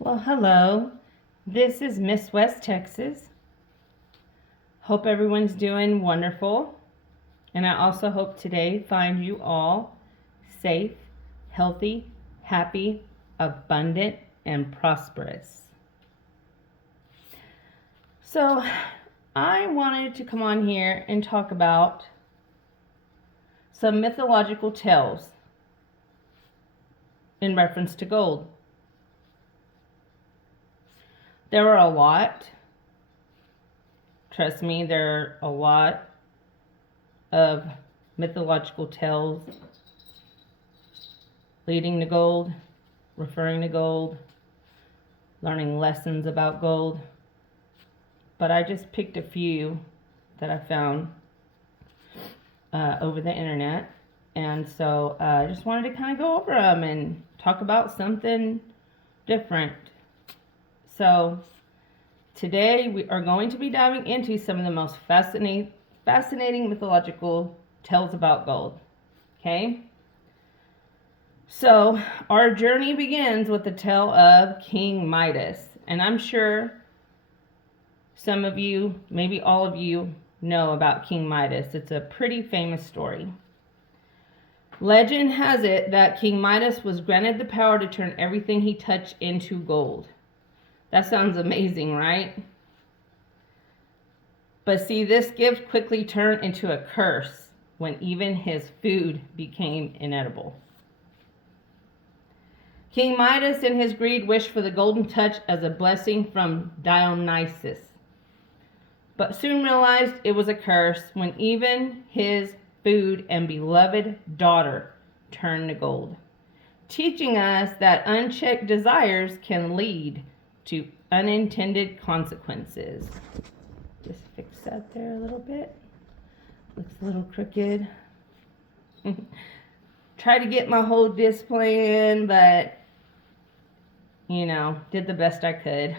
Well, hello. This is Miss West Texas. Hope everyone's doing wonderful. And I also hope today find you all safe, healthy, happy, abundant, and prosperous. So, I wanted to come on here and talk about some mythological tales in reference to gold. There are a lot. Trust me, there are a lot of mythological tales leading to gold, referring to gold, learning lessons about gold. But I just picked a few that I found over the internet. And so I just wanted to kind of go over them and talk about something different. So today we are going to be diving into some of the most fascinating mythological tales about gold. Okay? So our journey begins with the tale of King Midas. And I'm sure some of you, maybe all of you, know about King Midas. It's a pretty famous story. Legend has it that King Midas was granted the power to turn everything he touched into gold. That sounds amazing, right? But see, this gift quickly turned into a curse when even his food became inedible. King Midas, in his greed, wished for the golden touch as a blessing from Dionysus, but soon realized it was a curse when even his food and beloved daughter turned to gold, teaching us that unchecked desires can lead to unintended consequences. Just fix that there a little bit. Looks a little crooked. Try to get my whole display in, but did the best I could.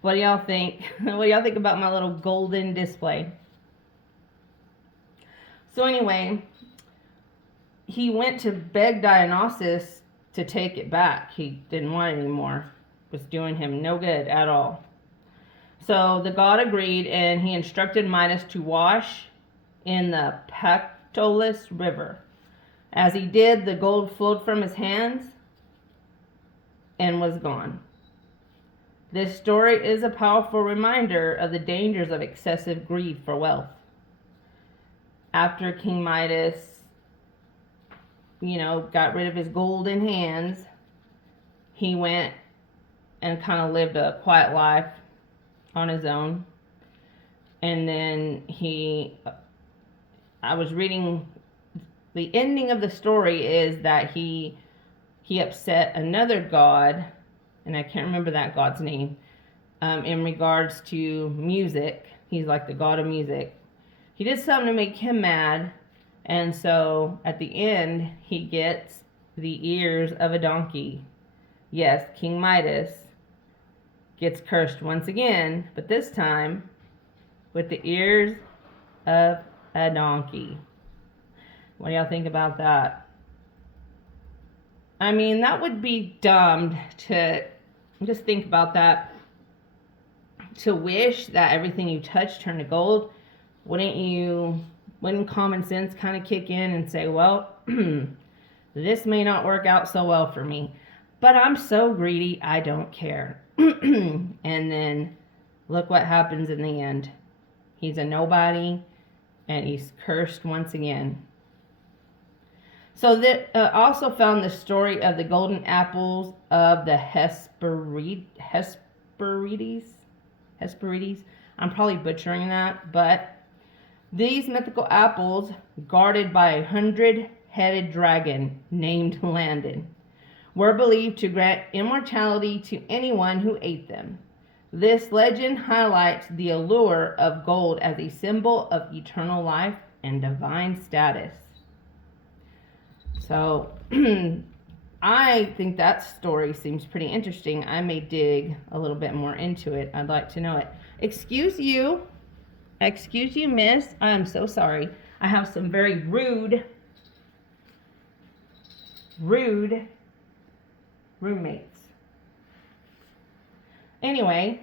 What do y'all think? What do y'all think about my little golden display? So anyway, he went to beg Dionysus to take it back. He didn't want it anymore. It was doing him no good at all. So the god agreed, and he instructed Midas to wash in the Pactolus River. As he did, the gold flowed from his hands and was gone. This story is a powerful reminder of the dangers of excessive greed for wealth. After King Midas, got rid of his golden hands, he went and kind of lived a quiet life on his own. And then I was reading, the ending of the story is that he upset another god, and I can't remember that god's name, in regards to music. He's like the god of music. He did something to make him mad, and so at the end, he gets the ears of a donkey. Yes, King Midas gets cursed once again, but this time with the ears of a donkey. What do y'all think about that? I mean, that would be dumb to just think about that. To wish that everything you touch turned to gold. Wouldn't common sense kind of kick in and say, well, this may not work out so well for me, but I'm so greedy, I don't care. And then look what happens in the end. He's a nobody, and he's cursed once again. So that also found the story of the golden apples of the Hesperides. I'm probably butchering that, but these mythical apples, guarded by a 100-headed dragon named Landon, were believed to grant immortality to anyone who ate them. This legend highlights the allure of gold as a symbol of eternal life and divine status. So I think that story seems pretty interesting. I may dig a little bit more into it. I'd like to know it. Excuse you, miss. I am so sorry. I have some very rude roommates. Anyway,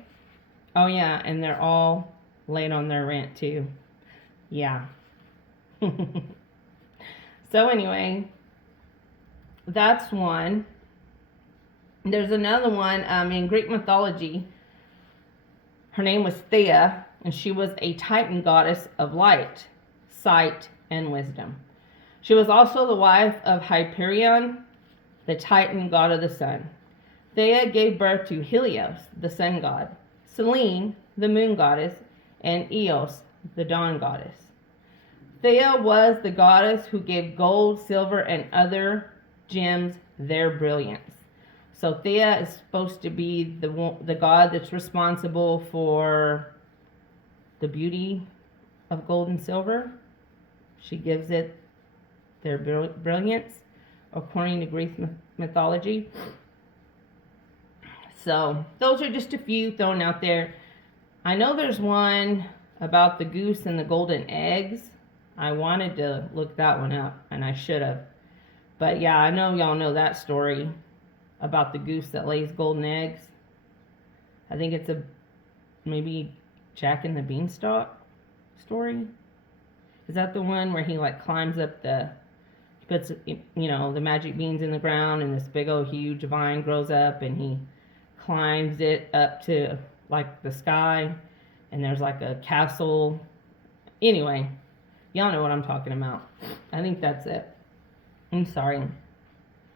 oh yeah, and they're all late on their rent too. Yeah. So anyway, that's one. There's another one in Greek mythology. Her name was Thea, and she was a Titan goddess of light, sight, and wisdom. She was also the wife of Hyperion, the Titan god of the sun. Thea gave birth to Helios, the sun god, Selene, the moon goddess, and Eos, the dawn goddess. Thea was the goddess who gave gold, silver, and other gems their brilliance. So Thea is supposed to be the god that's responsible for the beauty of gold and silver. She gives it their brilliance, according to Greek mythology. So those are just a few thrown out there. I know there's one about the goose and the golden eggs. I wanted to look that one up, and I should have. But yeah, I know y'all know that story about the goose that lays golden eggs. I think it's maybe Jack and the Beanstalk story. Is that the one where he like climbs up puts the magic beans in the ground, and this big old huge vine grows up, and he climbs it up to like the sky, and there's like a castle. Anyway, y'all know what I'm talking about. I think that's it. I'm sorry.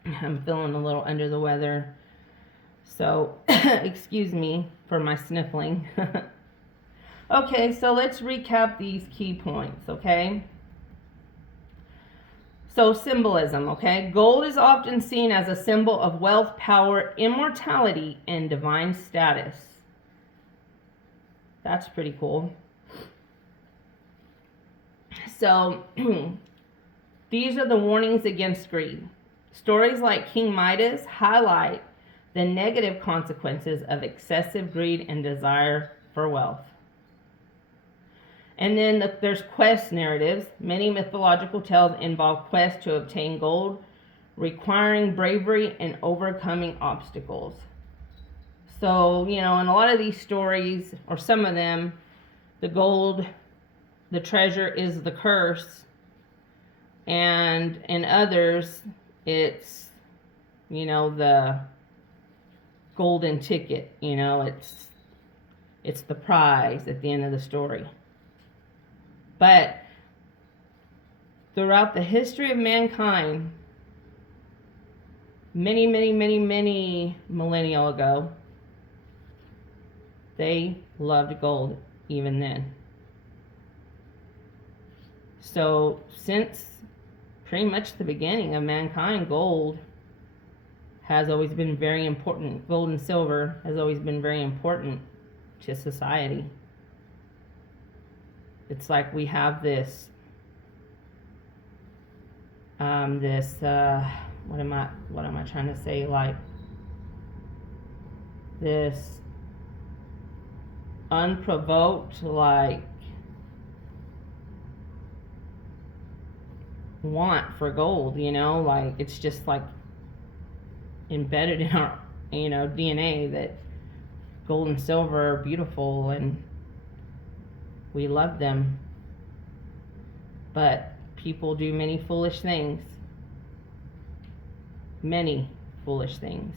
I'm feeling a little under the weather. So, excuse me for my sniffling. Okay, so let's recap these key points, okay? So, symbolism, okay? Gold is often seen as a symbol of wealth, power, immortality, and divine status. That's pretty cool. So, these are the warnings against greed. Stories like King Midas highlight the negative consequences of excessive greed and desire for wealth. And then there's quest narratives. Many mythological tales involve quests to obtain gold, requiring bravery and overcoming obstacles. So, in a lot of these stories, or some of them, the gold, the treasure is the curse. And in others, it's, the golden ticket, it's the prize at the end of the story. But throughout the history of mankind, many, many, many, many millennia ago, they loved gold even then. So since pretty much the beginning of mankind, gold has always been very important. Gold and silver has always been very important to society. It's like we have this, what am I trying to say? Like this unprovoked, like, want for gold, like it's just like embedded in our, DNA that gold and silver are beautiful and we love them. But people do many foolish things. Many foolish things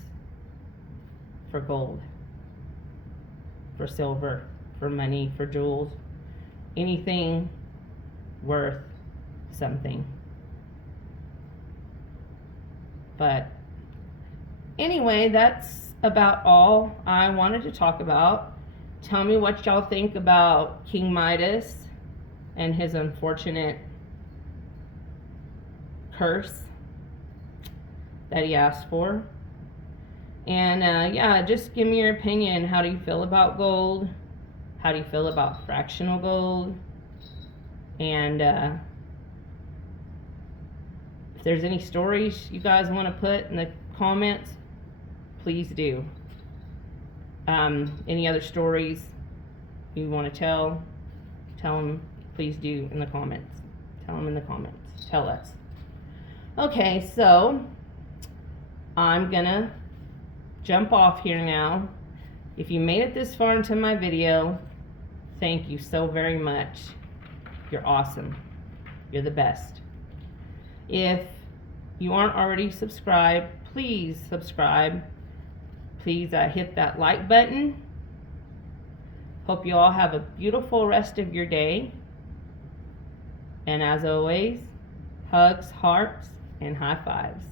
for gold, for silver, for money, for jewels, anything worth something. But anyway, that's about all I wanted to talk about. Tell me what y'all think about King Midas and his unfortunate curse that he asked for. And just give me your opinion. How do you feel about gold? How do you feel about fractional gold? And if there's any stories you guys want to put in the comments, please do. Any other stories you want to tell them, please do in the comments. Tell them in the comments. Tell us. Okay, so I'm gonna jump off here now. If you made it this far into my video, thank you so very much. You're awesome. You're the best. If you aren't already subscribed, please subscribe. Please hit that like button. Hope you all have a beautiful rest of your day. And as always, hugs, hearts, and high fives.